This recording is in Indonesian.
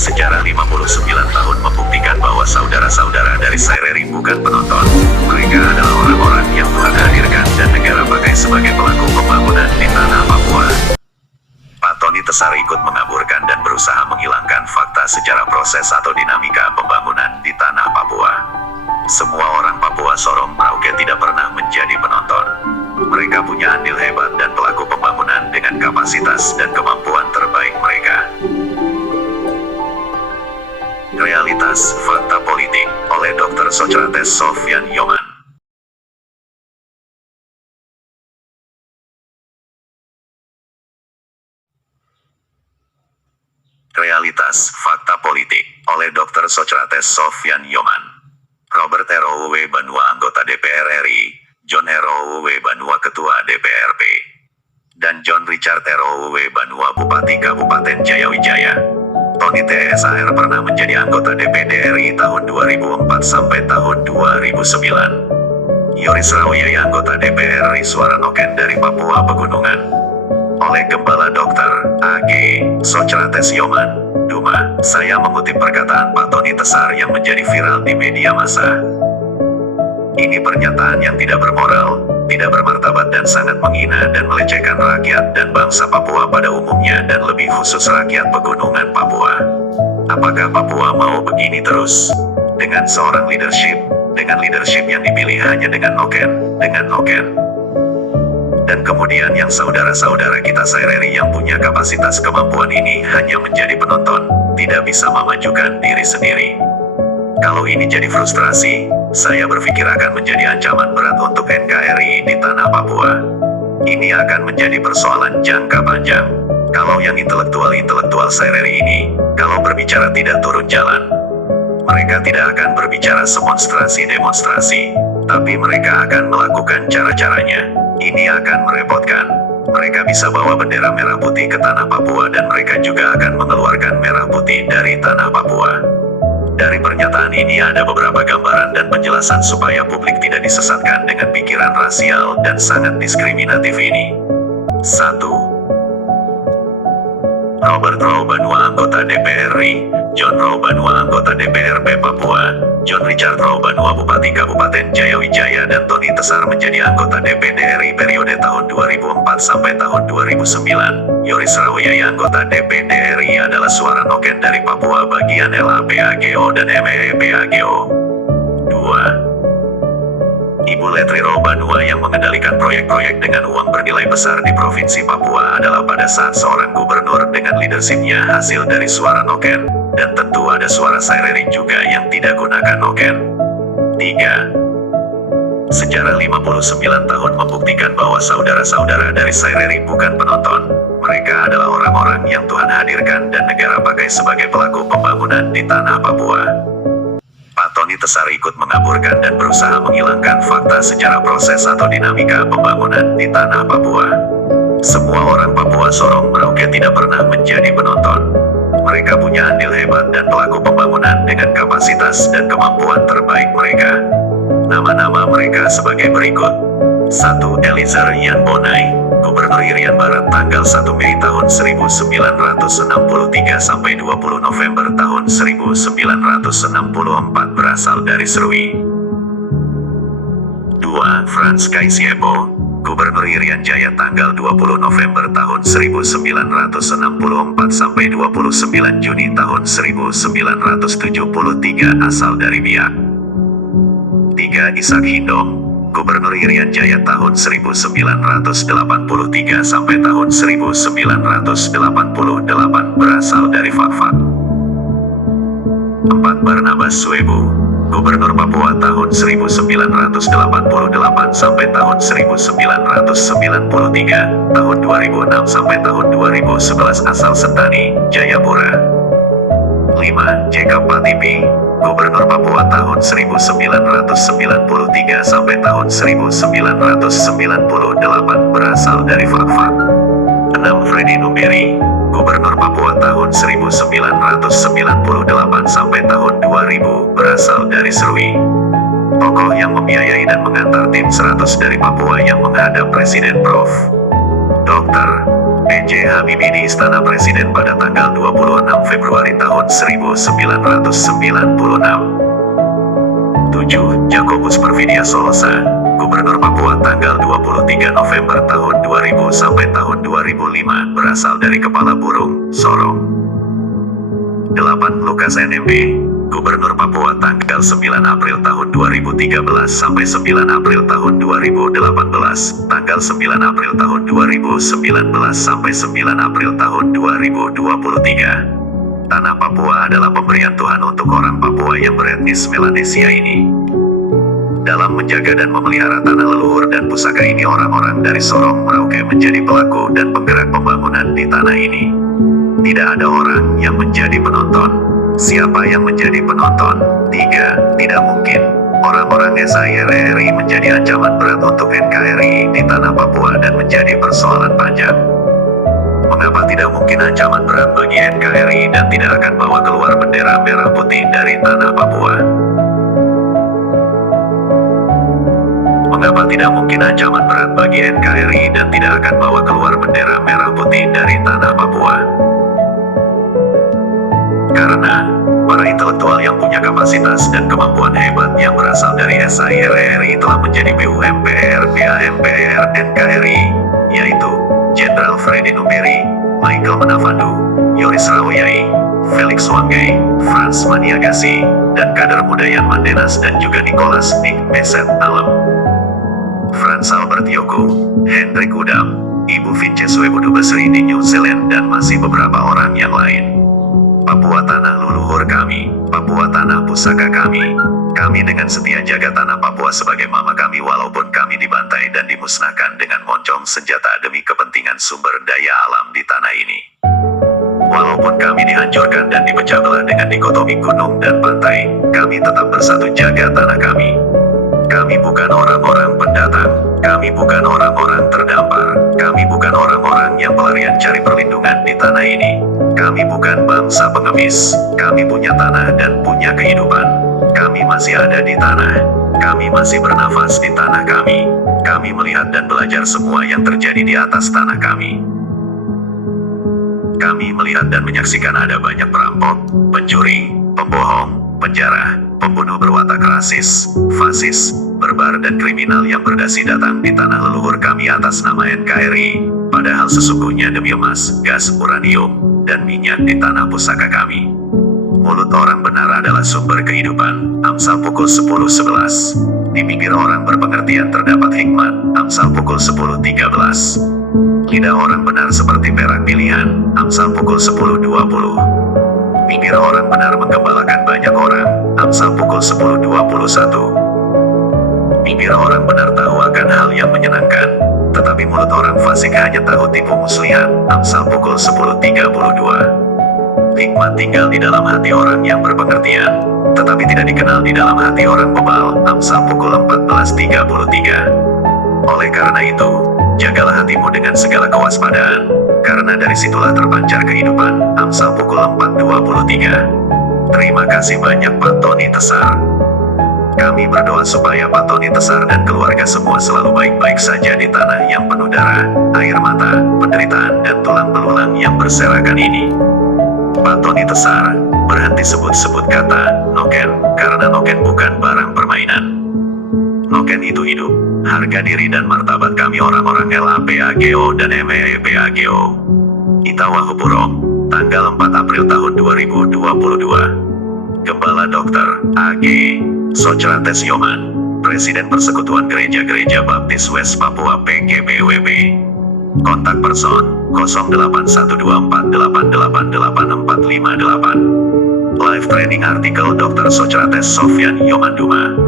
Sejarah 59 tahun membuktikan bahwa saudara-saudara dari Saireri bukan penonton. Mereka adalah orang-orang yang Tuhan hadirkan dan negara pakai sebagai pelaku pembangunan di tanah Papua. Pak Tony Tesar ikut mengaburkan dan berusaha menghilangkan fakta sejarah proses atau dinamika pembangunan di tanah Papua. Semua orang Papua Sorong Merauke tidak pernah menjadi penonton. Mereka punya andil hebat dan pelaku pembangunan dengan kapasitas dan kemampuan terbaik mereka. Realitas Fakta Politik oleh Dr. Socrates Sofyan Yoman. Realitas Fakta Politik oleh Dr. Socrates Sofyan Yoman. Robert R. W. Banua anggota DPR RI, John R. W. Banua Ketua DPRP, dan John Richard R. W. Banua Bupati Kabupaten Jayawijaya. Tony TSAR pernah menjadi anggota DPD RI tahun 2004 sampai tahun 2009. Yoris Rawijaya anggota DPR RI Suara Noken dari Papua Pegunungan. Oleh Gembala Dr. A.G. Socrates Yoman, Duma, saya mengutip perkataan Pak Tony Tesar yang menjadi viral di media massa. Ini pernyataan yang tidak bermoral, tidak bermartabat dan sangat menghina dan melecehkan rakyat dan bangsa Papua pada umumnya dan lebih khusus rakyat pegunungan Papua. Apakah Papua mau begini terus? Dengan seorang leadership yang dipilih hanya dengan noken. Dan kemudian yang saudara-saudara kita Saireri yang punya kapasitas kemampuan ini hanya menjadi penonton, tidak bisa memajukan diri sendiri. Kalau ini jadi frustrasi, saya berpikir akan menjadi ancaman berat untuk NKRI di tanah Papua. Ini akan menjadi persoalan jangka panjang. Kalau yang intelektual Saireri ini, kalau berbicara tidak turun jalan, mereka tidak akan berbicara demonstrasi, tapi mereka akan melakukan cara-caranya. Ini akan merepotkan. Mereka bisa bawa bendera merah putih ke tanah Papua dan mereka juga akan mengeluarkan merah putih dari tanah Papua. Dari pernyataan ini ada beberapa gambaran dan penjelasan supaya publik tidak disesatkan dengan pikiran rasial dan sangat diskriminatif ini. 1. Robert Rau Banua anggota DPR RI, John Rau Banua anggota DPRP Papua, John Richard Rau Banua Bupati Kabupaten Jayawijaya dan Tony Tesar menjadi anggota DPD RI periode tahun 2004 sampai tahun 2009. Yoris Rawijaya anggota DPD RI adalah suara noken dari Papua bagian LAPAGO dan MEPAGO. 2. Ibu Letri Rau Banua yang mengendalikan proyek-proyek dengan uang bernilai besar di Provinsi Papua adalah pada saat seorang gubernur dengan leadershipnya hasil dari suara noken, dan tentu ada suara Saireri juga yang tidak gunakan noken. 3. Sejarah 59 tahun membuktikan bahwa saudara-saudara dari Saireri bukan penonton. Mereka adalah orang-orang yang Tuhan hadirkan dan negara pakai sebagai pelaku pembangunan di tanah Papua. Pak Tony Tesar ikut mengaburkan dan berusaha menghilangkan fakta sejarah proses atau dinamika pembangunan di tanah Papua. Semua orang Papua Sorong Merauke tidak pernah menjadi penonton. Mereka punya andil hebat dan pelaku pembangunan dengan kapasitas dan kemampuan terbaik mereka. Nama-nama mereka sebagai berikut. 1. Eliezer Ian Bonai, Gubernur Irian Barat tanggal 1 Mei tahun 1963 sampai 20 November tahun 1964 berasal dari Serui. 2. Franz Kaisiebo, Gubernur Irian Jaya tanggal 20 November tahun 1964 sampai 29 Juni tahun 1973 asal dari Biak. 3. Ishak Hindom, Gubernur Irian Jaya tahun 1983 sampai tahun 1988 berasal dari Fakfak. 4. Barnabas Suebu, Gubernur Papua tahun 1988 sampai tahun 1993, tahun 2006 sampai tahun 2011 asal Sentani, Jayapura. 5. Jacob Patipi, Gubernur Papua tahun 1993 sampai tahun 1998 berasal dari Fakfak. 6. Freddy Numberi, Gubernur Papua tahun 1998 sampai tahun 2000 berasal dari Serui. Tokoh yang membiayai dan mengantar tim 100 dari Papua yang menghadap Presiden Prof. Dr. B.J. Habibie di Istana Presiden pada tanggal 26 Februari tahun 1996. 7. Jacobus Pervidia Solosa, Gubernur Papua tanggal 23 November tahun 2000 sampai tahun 2005, berasal dari Kepala Burung, Sorong. 8. Lukas NMB, Gubernur Papua tanggal 9 April tahun 2013 sampai 9 April tahun 2018, tanggal 9 April tahun 2019 sampai 9 April tahun 2023. Tanah Papua adalah pemberian Tuhan untuk orang Papua yang beretnis Melanesia ini. Dalam menjaga dan memelihara tanah leluhur dan pusaka ini, orang-orang dari Sorong Merauke menjadi pelaku dan penggerak pembangunan di tanah ini. Tidak ada orang yang menjadi penonton. Siapa yang menjadi penonton? 3. Tidak mungkin. Orang-orang SAIRRI menjadi ancaman berat untuk NKRI di tanah Papua dan menjadi persoalan panjang. Mengapa tidak mungkin ancaman berat bagi NKRI dan tidak akan bawa keluar bendera merah putih dari tanah Papua? Mengapa tidak mungkin ancaman berat bagi NKRI dan tidak akan bawa keluar bendera merah putih dari tanah Papua? Karena para intelektual yang punya kapasitas dan kemampuan hebat yang berasal dari SAIRRI telah menjadi BUMPR, BAMPR, NKRI, yaitu Jenderal Freddy Numberi, Michael Menafandu, Yoris Rawoyai, Felix Wanggai, Frans Maniagasi, dan kader muda Yan Mandenas dan juga Nicholas Nick Meset Alam, Frans Albert Yoko, Hendrik Udam, Ibu Vinces Webudu Besri di New Zealand, dan masih beberapa orang yang lain. Papua tanah leluhur kami, Papua tanah pusaka kami. Kami dengan setia jaga tanah Papua sebagai mama kami walaupun kami dibantai dan dimusnahkan dengan moncong senjata demi kepentingan sumber daya alam di tanah ini. Walaupun kami dihancurkan dan dipecah belah dengan dikotomi gunung dan pantai, kami tetap bersatu jaga tanah kami. Kami bukan orang-orang pendatang, kami bukan orang-orang terdampar, kami bukan orang-orang yang pelarian cari perlindungan di tanah ini. Kami bukan bangsa pengemis, kami punya tanah dan punya kehidupan. Kami masih ada di tanah, kami masih bernafas di tanah kami. Kami melihat dan belajar semua yang terjadi di atas tanah kami. Kami melihat dan menyaksikan ada banyak perampok, pencuri, pembohong, penjara, pembunuh berwatak rasis, fasis, barbar dan kriminal yang berdasi datang di tanah leluhur kami atas nama NKRI, padahal sesungguhnya demi emas, gas, uranium, dan minyak di tanah pusaka kami. Mulut orang benar adalah sumber kehidupan, Amsal pukul 10.11. Di bibir orang berpengertian terdapat hikmat, Amsal pukul 10.13. Lidah orang benar seperti perak pilihan, Amsal pukul 10.20. Bibir orang benar menggembalakan banyak orang, Amsal pukul 10.21. Bibir orang benar tahu akan hal yang menyenangkan, tetapi mulut orang fasik hanya tahu tipu muslihat, Amsal pukul 10.32. Hikmat tinggal di dalam hati orang yang berpengertian, tetapi tidak dikenal di dalam hati orang bebal, Amsal pukul 14.33. Oleh karena itu, jagalah hatimu dengan segala kewaspadaan, karena dari situlah terpancar kehidupan, Amsal pukul 4.23. Terima kasih banyak Pak Tony Tesar. Kami berdoa supaya Pak Tony Tesar dan keluarga semua selalu baik-baik saja di tanah yang penuh darah, air mata, penderitaan dan tulang belulang yang berserakan ini. Pak Tony Tesar, berhenti sebut-sebut kata noken, karena noken bukan barang permainan. Noken itu hidup, harga diri dan martabat kami orang-orang LAPAGO dan MEPAGO. Itawahupurong, tanggal 4 April tahun 2022. Gembala Dr. A.G. Socrates Yoman, Presiden Persekutuan Gereja-Gereja Baptis West Papua PGBWB. Kontak person 081248888458. Live training artikel Dr. Socrates Sofyan Yomanduma.